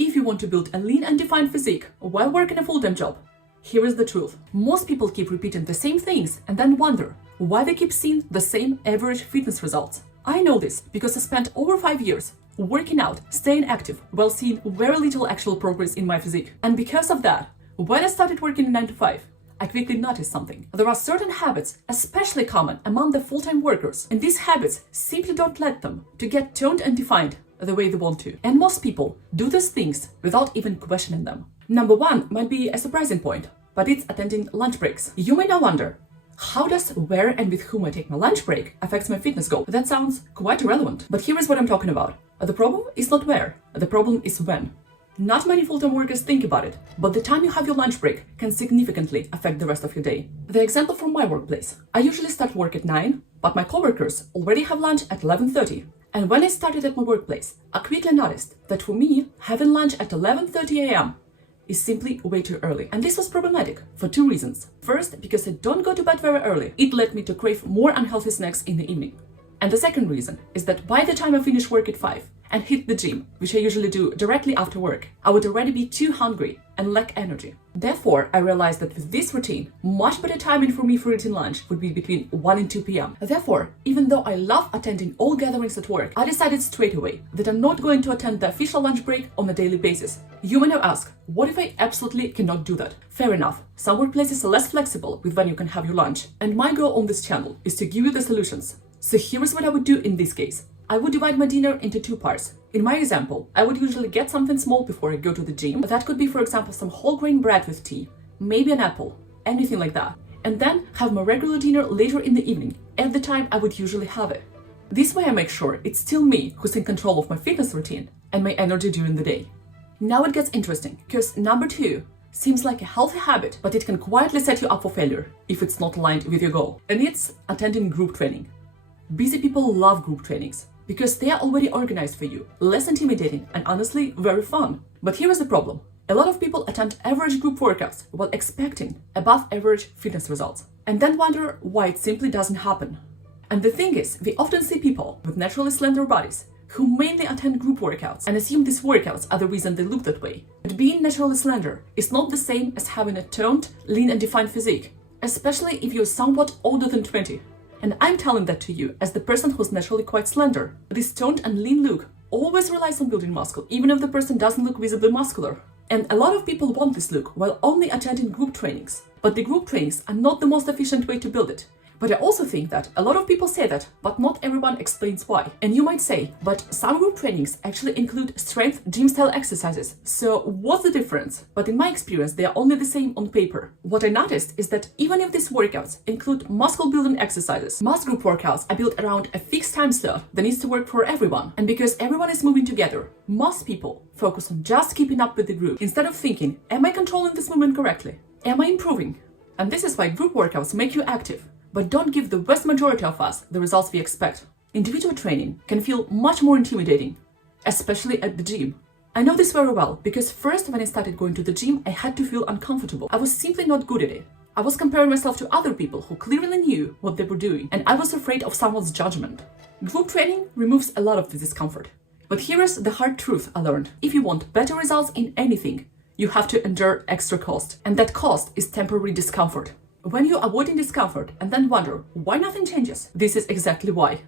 If you want to build a lean and defined physique while working a full-time job, here is the truth. Most people keep repeating the same things and then wonder why they keep seeing the same average fitness results. I know this because I spent over 5 years working out, staying active, while seeing very little actual progress in my physique. And because of that, when I started working in 9 to 5, I quickly noticed something. There are certain habits especially common among the full-time workers, and these habits simply don't let them to get toned and defined the way they want to. And most people do these things without even questioning them. Number one might be a surprising point, but it's attending lunch breaks. You may now wonder, how does where and with whom I take my lunch break affects my fitness goal? That sounds quite irrelevant, but here is what I'm talking about. The problem is not where, the problem is when. Not many full-time workers think about it, but the time you have your lunch break can significantly affect the rest of your day. The example from my workplace. I usually start work at 9, but my coworkers already have lunch at 11:30. And when I started at my workplace, I quickly noticed that for me, having lunch at 11:30 a.m. is simply way too early. And this was problematic for two reasons. First, because I don't go to bed very early. It led me to crave more unhealthy snacks in the evening. And the second reason is that by the time I finish work at 5 and hit the gym, which I usually do directly after work, I would already be too hungry and lack energy. Therefore, I realized that with this routine, much better timing for me for eating lunch would be between 1 and 2 p.m. Therefore, even though I love attending all gatherings at work, I decided straight away that I'm not going to attend the official lunch break on a daily basis. You may now ask, what if I absolutely cannot do that? Fair enough. Some workplaces are less flexible with when you can have your lunch. And my goal on this channel is to give you the solutions. So here is what I would do in this case. I would divide my dinner into two parts. In my example, I would usually get something small before I go to the gym. That could be, for example, some whole grain bread with tea, maybe an apple, anything like that. And then have my regular dinner later in the evening, at the time I would usually have it. This way I make sure it's still me who's in control of my fitness routine and my energy during the day. Now it gets interesting, because number 2 seems like a healthy habit, but it can quietly set you up for failure if it's not aligned with your goal. And it's attending group training. Busy people love group trainings because they are already organized for you, less intimidating and honestly very fun. But here is the problem. A lot of people attend average group workouts while expecting above average fitness results and then wonder why it simply doesn't happen. And the thing is, we often see people with naturally slender bodies who mainly attend group workouts and assume these workouts are the reason they look that way. But being naturally slender is not the same as having a toned, lean and defined physique, especially if you're somewhat older than 20. And I'm telling that to you as the person who's naturally quite slender. This toned and lean look always relies on building muscle, even if the person doesn't look visibly muscular. And a lot of people want this look while only attending group trainings. But the group trainings are not the most efficient way to build it. But I also think that a lot of people say that, but not everyone explains why. And you might say, but some group trainings actually include strength gym-style exercises. So what's the difference? But in my experience, they are only the same on paper. What I noticed is that even if these workouts include muscle-building exercises, most group workouts are built around a fixed time slot that needs to work for everyone. And because everyone is moving together, most people focus on just keeping up with the group instead of thinking, am I controlling this movement correctly? Am I improving? And this is why group workouts make you active, but don't give the vast majority of us the results we expect. Individual training can feel much more intimidating, especially at the gym. I know this very well because first when I started going to the gym, I had to feel uncomfortable. I was simply not good at it. I was comparing myself to other people who clearly knew what they were doing, and I was afraid of someone's judgment. Group training removes a lot of the discomfort. But here is the hard truth I learned. If you want better results in anything, you have to endure extra cost, and that cost is temporary discomfort. When you're avoiding discomfort and then wonder why nothing changes, this is exactly why.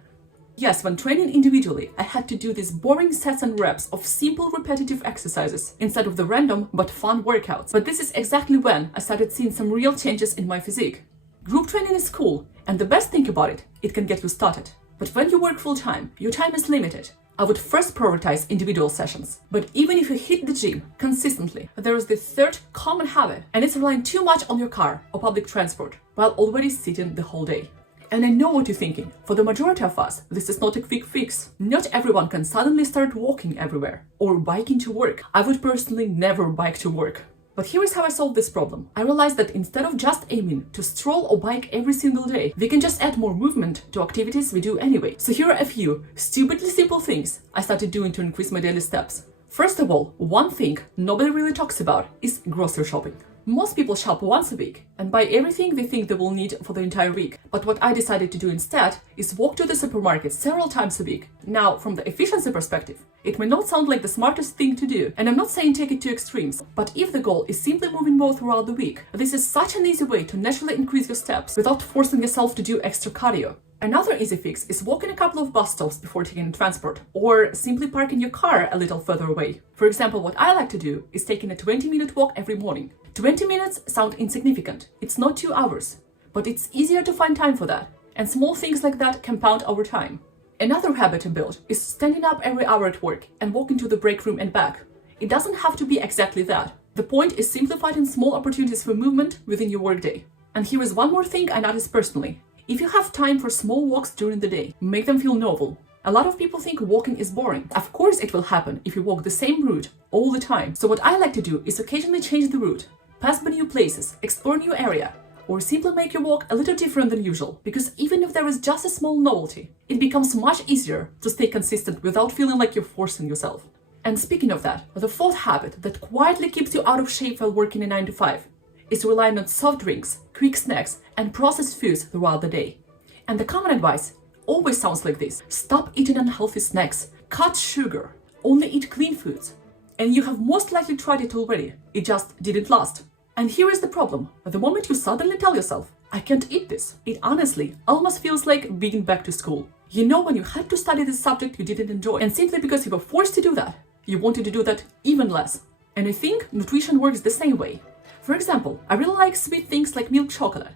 Yes, when training individually, I had to do these boring sets and reps of simple repetitive exercises instead of the random but fun workouts. But this is exactly when I started seeing some real changes in my physique. Group training is cool, and the best thing about it, it can get you started. But when you work full-time, your time is limited. I would first prioritize individual sessions. But even if you hit the gym consistently, there is the third common habit, and it's relying too much on your car or public transport while already sitting the whole day. And I know what you're thinking. For the majority of us, this is not a quick fix. Not everyone can suddenly start walking everywhere or biking to work. I would personally never bike to work. But here is how I solved this problem. I realized that instead of just aiming to stroll or bike every single day, we can just add more movement to activities we do anyway. So here are a few stupidly simple things I started doing to increase my daily steps. First of all, one thing nobody really talks about is grocery shopping. Most people shop once a week and buy everything they think they will need for the entire week. But what I decided to do instead is walk to the supermarket several times a week. Now, from the efficiency perspective, it may not sound like the smartest thing to do, and I'm not saying take it to extremes, but if the goal is simply moving more throughout the week, this is such an easy way to naturally increase your steps without forcing yourself to do extra cardio. Another easy fix is walking a couple of bus stops before taking transport, or simply parking your car a little further away. For example, what I like to do is taking a 20-minute walk every morning. 20 minutes sound insignificant. It's not 2 hours, but it's easier to find time for that, and small things like that compound over time. Another habit to build is standing up every hour at work and walking to the break room and back. It doesn't have to be exactly that. The point is simply finding small opportunities for movement within your workday. And here is one more thing I noticed personally. If you have time for small walks during the day, make them feel novel. A lot of people think walking is boring. Of course it will happen if you walk the same route all the time. So what I like to do is occasionally change the route, pass by new places, explore new area, or simply make your walk a little different than usual, because even if there is just a small novelty, it becomes much easier to stay consistent without feeling like you're forcing yourself. And speaking of that, the fourth habit that quietly keeps you out of shape while working a 9 to 5 is relying on soft drinks, quick snacks, and processed foods throughout the day. And the common advice always sounds like this: stop eating unhealthy snacks, cut sugar, only eat clean foods. And you have most likely tried it already, it just didn't last. And here is the problem: the moment you suddenly tell yourself, I can't eat this, it honestly almost feels like being back to school. You know, when you had to study this subject you didn't enjoy, and simply because you were forced to do that, you wanted to do that even less. And I think nutrition works the same way. For example, I really like sweet things like milk chocolate.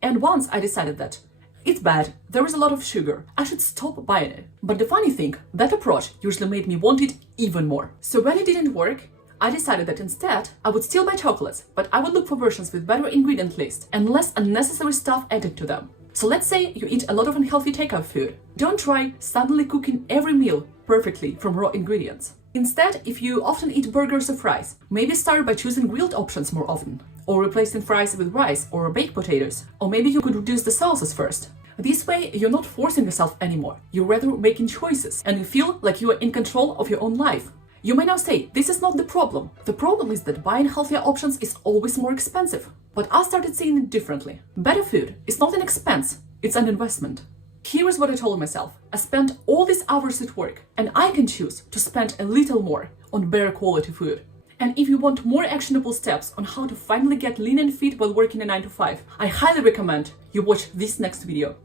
And once I decided that it's bad, there is a lot of sugar, I should stop buying it. But the funny thing, that approach usually made me want it even more. So when it didn't work, I decided that instead I would still buy chocolates, but I would look for versions with better ingredient list and less unnecessary stuff added to them. So let's say you eat a lot of unhealthy takeout food. Don't try suddenly cooking every meal perfectly from raw ingredients. Instead, if you often eat burgers or fries, maybe start by choosing grilled options more often, or replacing fries with rice or baked potatoes, or maybe you could reduce the sauces first. This way, you're not forcing yourself anymore, you're rather making choices, and you feel like you are in control of your own life. You may now say, this is not the problem. The problem is that buying healthier options is always more expensive. But I started seeing it differently. Better food is not an expense, it's an investment. Here is what I told myself: I spent all these hours at work, and I can choose to spend a little more on better quality food. And if you want more actionable steps on how to finally get lean and fit while working a 9 to 5, I highly recommend you watch this next video.